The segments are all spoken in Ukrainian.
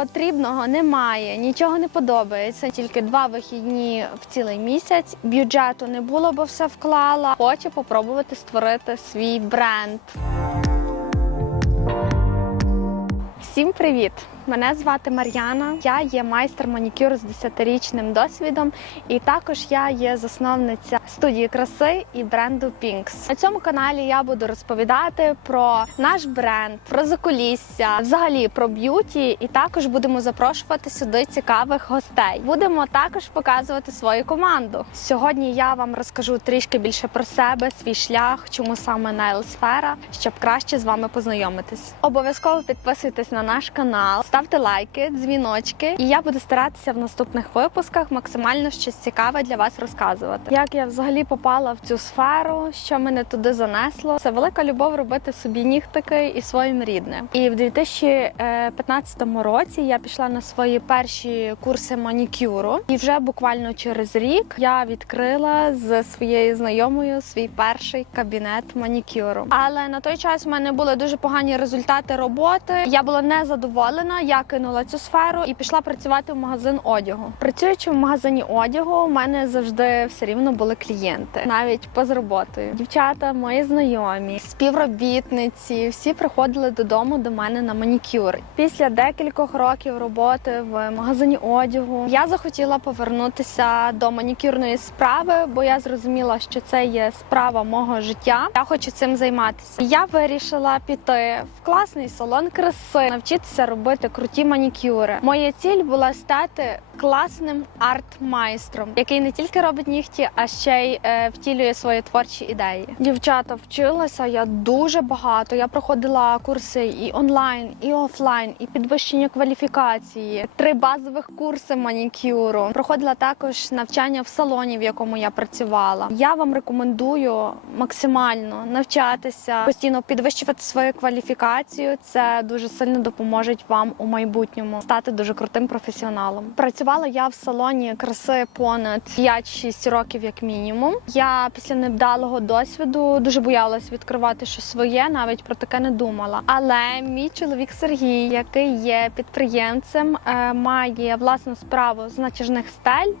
Потрібного немає, нічого не подобається. Тільки два вихідні в цілий місяць. Бюджету не було, бо все вклала. Хочу попробувати створити свій бренд. Всім привіт! Мене звати Мар'яна. Я є майстер манікюру з 10-річним досвідом, і також я є засновниця студії краси і бренду Pinks. На цьому каналі я буду розповідати про наш бренд, про закулісся, взагалі про б'юті, і також будемо запрошувати сюди цікавих гостей. Будемо також показувати свою команду. Сьогодні я вам розкажу трішки більше про себе, свій шлях, чому саме Найлсфера, щоб краще з вами познайомитись. Обов'язково підписуйтесь на наш канал, ставте лайки, дзвіночки, і я буду старатися в наступних випусках максимально щось цікаве для вас розказувати. Як я взагалі попала в цю сферу, що мене туди занесло. Це велика любов робити собі нігтики і своїм рідним. І в 2015 році я пішла на свої перші курси манікюру, і вже буквально через рік я відкрила з своєю знайомою свій перший кабінет манікюру. Але на той час в мене були дуже погані результати роботи. Я була незадоволена. Я кинула цю сферу і пішла працювати в магазин одягу. Працюючи в магазині одягу, у мене завжди все рівно були клієнти, навіть поза роботою. Дівчата, мої знайомі, співробітниці, всі приходили додому до мене на манікюр. Після декількох років роботи в магазині одягу я захотіла повернутися до манікюрної справи, бо я зрозуміла, що це є справа мого життя. Я хочу цим займатися. Я вирішила піти в класний салон краси, навчитися робити круті манікюри. Моя ціль була стати класним арт-майстром, який не тільки робить нігті, а ще й е, втілює свої творчі ідеї. Дівчата вчилася я дуже багато. Я проходила курси і онлайн, і офлайн, і підвищення кваліфікації, три базових курси манікюру. Проходила також навчання в салоні, в якому я працювала. Я вам рекомендую максимально навчатися, постійно підвищувати свою кваліфікацію. Це дуже сильно допоможе вам у майбутньому стати дуже крутим професіоналом. Працювала я в салоні краси понад 5-6 років, як мінімум. Я після невдалого досвіду дуже боялась відкривати щось своє, навіть про таке не думала. Але мій чоловік Сергій, який є підприємцем, е, має власну справу з натяжних стель.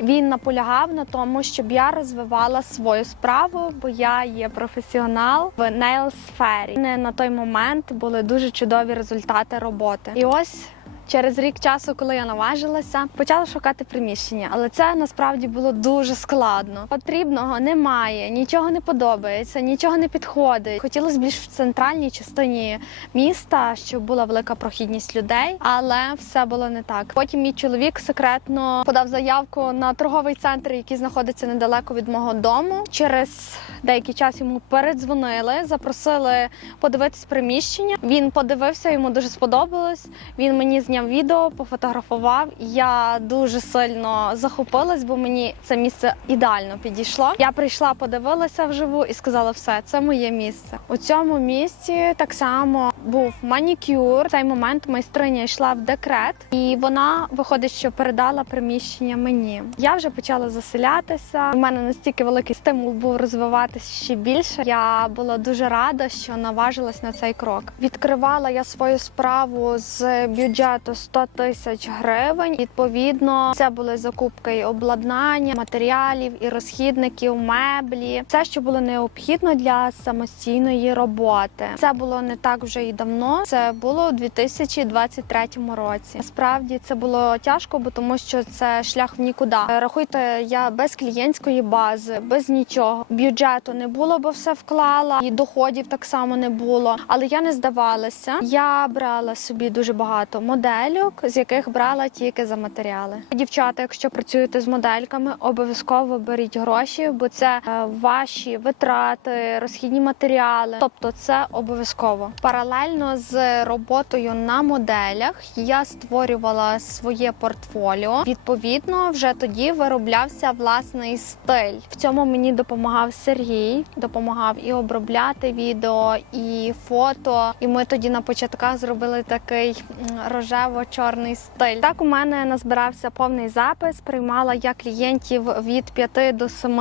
Він наполягав на тому, щоб я розвивала свою справу, бо я є професіонал в нейл сфері. На той момент були дуже чудові результати роботи. І ось. Через рік часу, коли я наважилася, почала шукати приміщення, але це насправді було дуже складно. Потрібного немає, нічого не подобається, нічого не підходить. Хотілося більш в центральній частині міста, щоб була велика прохідність людей, але все було не так. Потім мій чоловік секретно подав заявку на торговий центр, який знаходиться недалеко від мого дому. Через деякий час йому передзвонили, запросили подивитись приміщення. Він подивився, йому дуже сподобалось. Він мені зняв відео, пофотографував. Я дуже сильно захопилась, бо мені це місце ідеально підійшло. Я прийшла, подивилася вживу і сказала, все, це моє місце. У цьому місці так само був манікюр. В цей момент майстриня йшла в декрет, і вона виходить, що передала приміщення мені. Я вже почала заселятися. У мене настільки великий стимул був розвиватися ще більше. Я була дуже рада, що наважилась на цей крок. Відкривала я свою справу з бюджету 100 тисяч гривень. Відповідно, це були закупки і обладнання, матеріалів і розхідників, меблі, все, що було необхідно для самостійної роботи. Це було не так вже і давно. Це було у 2023 році. Насправді це було тяжко, бо тому що це шлях в нікуди. Рахуйте, я без клієнтської бази, без нічого. Бюджету не було, бо все вклала, і доходів так само не було. Але я не здавалася. Я брала собі дуже багато модельок, з яких брала тільки за матеріали. Дівчата, якщо працюєте з модельками, обов'язково беріть гроші, бо це е, ваші витрати, розхідні матеріали. Тобто, це обов'язково. Паралельно з роботою на моделях я створювала своє портфоліо. Відповідно, вже тоді вироблявся власний стиль. В цьому мені допомагав Сергій, допомагав і обробляти відео, і фото. І ми тоді на початках зробили такий рожевий рожево-чорний стиль. Так у мене назбирався повний запис. Приймала я клієнтів від 5 до 7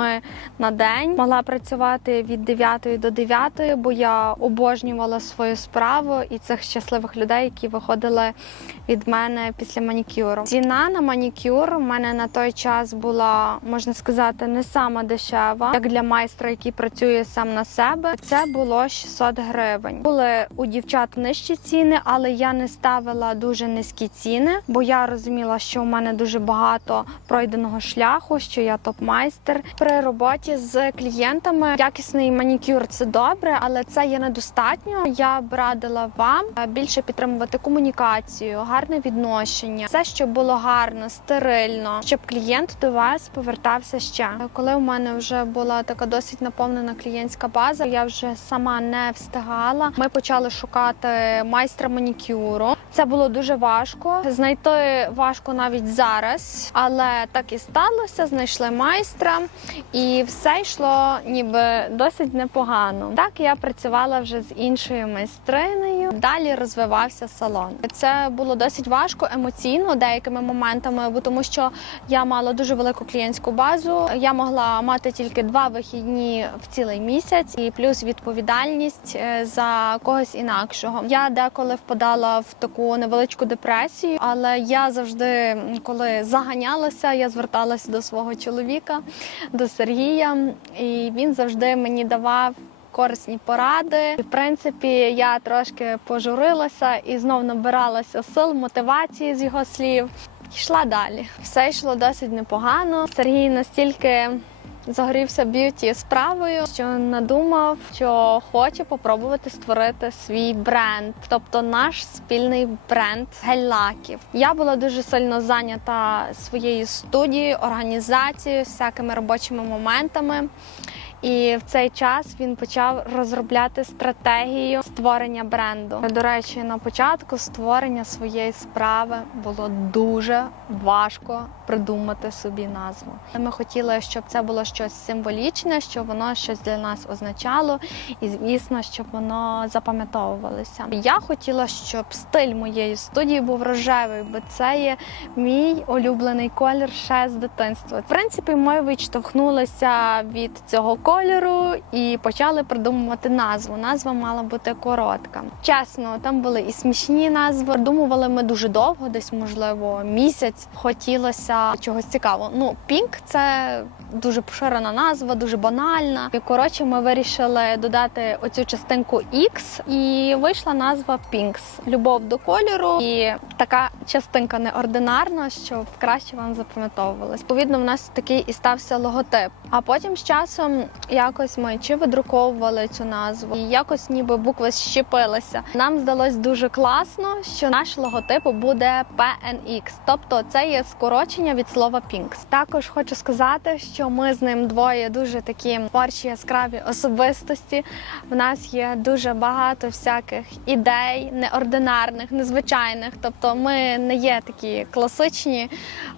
на день. Могла працювати від 9 до 9, бо я обожнювала свою справу і цих щасливих людей, які виходили від мене після манікюру. Ціна на манікюр у мене на той час була, можна сказати, не сама дешева, як для майстра, який працює сам на себе. Це було 600 гривень. Були у дівчат нижчі ціни, але я не ставила дуже низькі ціни, бо я розуміла, що у мене дуже багато пройденого шляху, що я топ-майстер. При роботі з клієнтами якісний манікюр це добре, але це є недостатньо. Я б радила вам е, більше підтримувати комунікацію, гарне відношення, все, щоб було гарно, стерильно, щоб клієнт до вас повертався ще. Коли у мене вже була така досить наповнена клієнтська база, я вже сама не встигала. Ми почали шукати майстра манікюру. Це було дуже важко. Знайти важко навіть зараз, але так і сталося. Знайшли майстра, і все йшло ніби досить непогано. Так я працювала вже з іншою майстринею. Далі розвивався салон. Це було досить важко емоційно деякими моментами, бо тому що я мала дуже велику клієнтську базу. Я могла мати тільки два вихідні в цілий місяць, і плюс відповідальність е, за когось інакшого. Я деколи впадала в таку невеличку депресію, але я завжди, коли заганялася, я зверталася до свого чоловіка, до Сергія, і він завжди мені давав. Корисні поради. В принципі, я трошки пожурилася і знов набиралася сил, мотивації з його слів. Йшла далі. Все йшло досить непогано. Сергій настільки загорівся б'юті справою, що надумав, що хоче попробувати створити свій бренд, тобто наш спільний бренд гель-лаків. Я була дуже сильно зайнята своєю студією, організацією, всякими робочими моментами. І в цей час він почав розробляти стратегію створення бренду. До речі, на початку створення своєї справи було дуже важко придумати собі назву. Ми хотіли, щоб це було щось символічне, щоб воно щось для нас означало, і звісно, щоб воно запам'ятовувалося. Я хотіла, щоб стиль моєї студії був рожевий, бо це є мій улюблений колір ще з дитинства. В принципі, ми відштовхнулися від цього кольору і почали придумувати назву. Назва мала бути коротка. Чесно, там були і смішні назви. Придумували ми дуже довго, десь можливо місяць. Хотілося чогось цікавого. Ну, пінк це дуже поширена назва, дуже банальна. І коротше, ми вирішили додати оцю частинку X, і вийшла назва Pinks. Любов до кольору. І така частинка неординарна, щоб краще вам запам'ятовувалась. Відповідно, в нас такий і стався логотип. А потім з часом якось ми чи видруковували цю назву, і якось ніби букви щепилися. Нам здалось дуже класно, що наш логотип буде PNX, тобто це є скорочення від слова Pinks. Також хочу сказати, що ми з ним двоє дуже такі творчі яскраві особистості. В нас є дуже багато всяких ідей, неординарних, незвичайних. Тобто, ми не є такі класичні.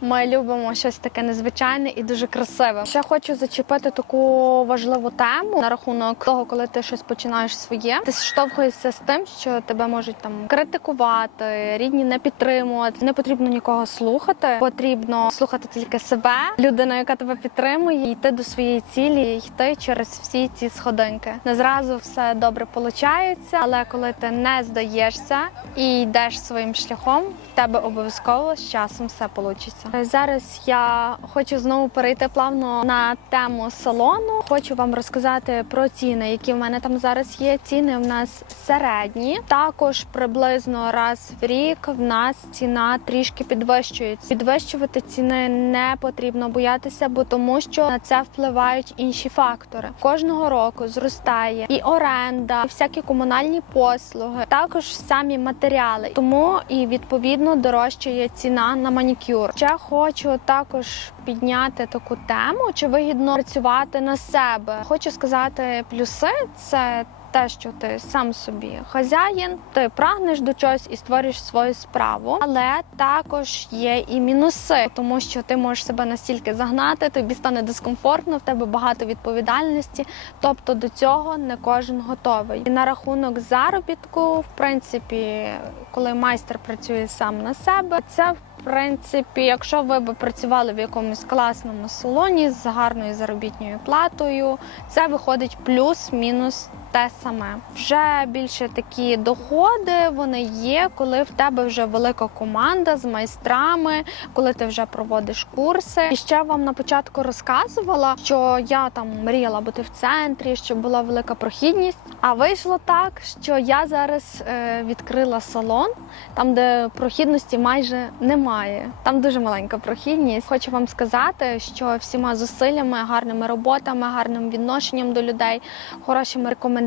Ми любимо щось таке незвичайне і дуже красиве. Ще хочу зачепити таку важливу тему на рахунок того, коли ти щось починаєш своє. Ти штовхуєшся з тим, що тебе можуть там критикувати, рідні не підтримувати. Не потрібно нікого слухати. Потрібно слухати тільки себе, людину, яка тебе підтримує, йти до своєї цілі, йти через всі ці сходинки. Не зразу все добре виходить, але коли ти не здаєшся і йдеш своїм шляхом, в тебе обов'язково з часом все вийде. Зараз я хочу знову перейти плавно на тему салону. Хочу вам розказати про ціни, які в мене там зараз є. Ціни в нас середні. Також приблизно раз в рік в нас ціна трішки підвищується. Підвищувати ціни не потрібно боятися, бо тому що на це впливають інші фактори. Кожного року зростає і оренда, і всякі комунальні послуги, також самі матеріали. Тому і відповідно дорожчає ціна на манікюр. Ще хочу також підняти таку тему, чи вигідно працювати на себе. Хочу сказати, плюси це те, що ти сам собі хазяїн, ти прагнеш до чогось і створюєш свою справу. Але також є і мінуси, тому що ти можеш себе настільки загнати, тобі стане дискомфортно, в тебе багато відповідальності. Тобто до цього не кожен готовий. І на рахунок заробітку, в принципі, коли майстер працює сам на себе, це в принципі, якщо ви б працювали в якомусь класному салоні з гарною заробітною платою, це виходить плюс-мінус те саме. Вже більше такі доходи вони є, коли в тебе вже велика команда з майстрами, коли ти вже проводиш курси. І ще вам на початку розказувала, що я там мріяла бути в центрі, щоб була велика прохідність. А вийшло так, що я зараз е, відкрила салон, там, де прохідності майже немає. Там дуже маленька прохідність. Хочу вам сказати, що всіма зусиллями, гарними роботами, гарним відношенням до людей, хорошими рекомендаціями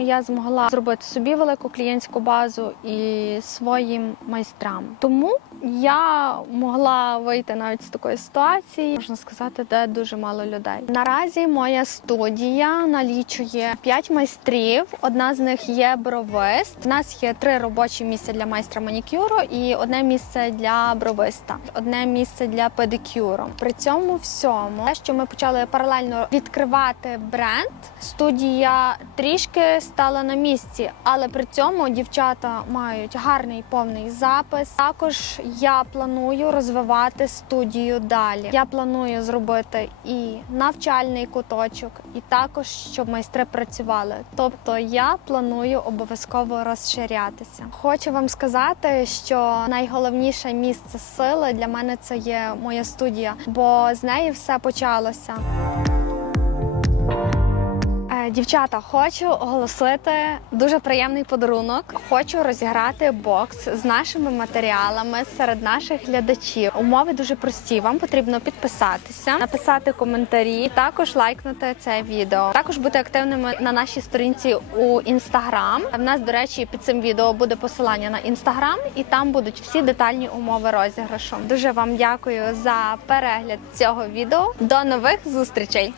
я змогла зробити собі велику клієнтську базу і своїм майстрам. Тому я могла вийти навіть з такої ситуації, можна сказати, де дуже мало людей. Наразі моя студія налічує 5 майстрів. Одна з них є бровист. У нас є три робочі місця для майстра манікюру і одне місце для бровиста, одне місце для педикюру. При цьому всьому, те, що ми почали паралельно відкривати бренд, студія трішки стала на місці, але при цьому дівчата мають гарний повний запис. Також я планую розвивати студію далі. Я планую зробити і навчальний куточок, і також щоб майстри працювали. Тобто я планую обов'язково розширятися. Хочу вам сказати, що найголовніше місце сили для мене це є моя студія, бо з неї все почалося. Дівчата, хочу оголосити дуже приємний подарунок. Хочу розіграти бокс з нашими матеріалами серед наших глядачів. Умови дуже прості. Вам потрібно підписатися, написати коментарі, також лайкнути це відео. Також бути активними на нашій сторінці у інстаграм. В нас, до речі, під цим відео буде посилання на інстаграм, і там будуть всі детальні умови розіграшу. Дуже вам дякую за перегляд цього відео. До нових зустрічей!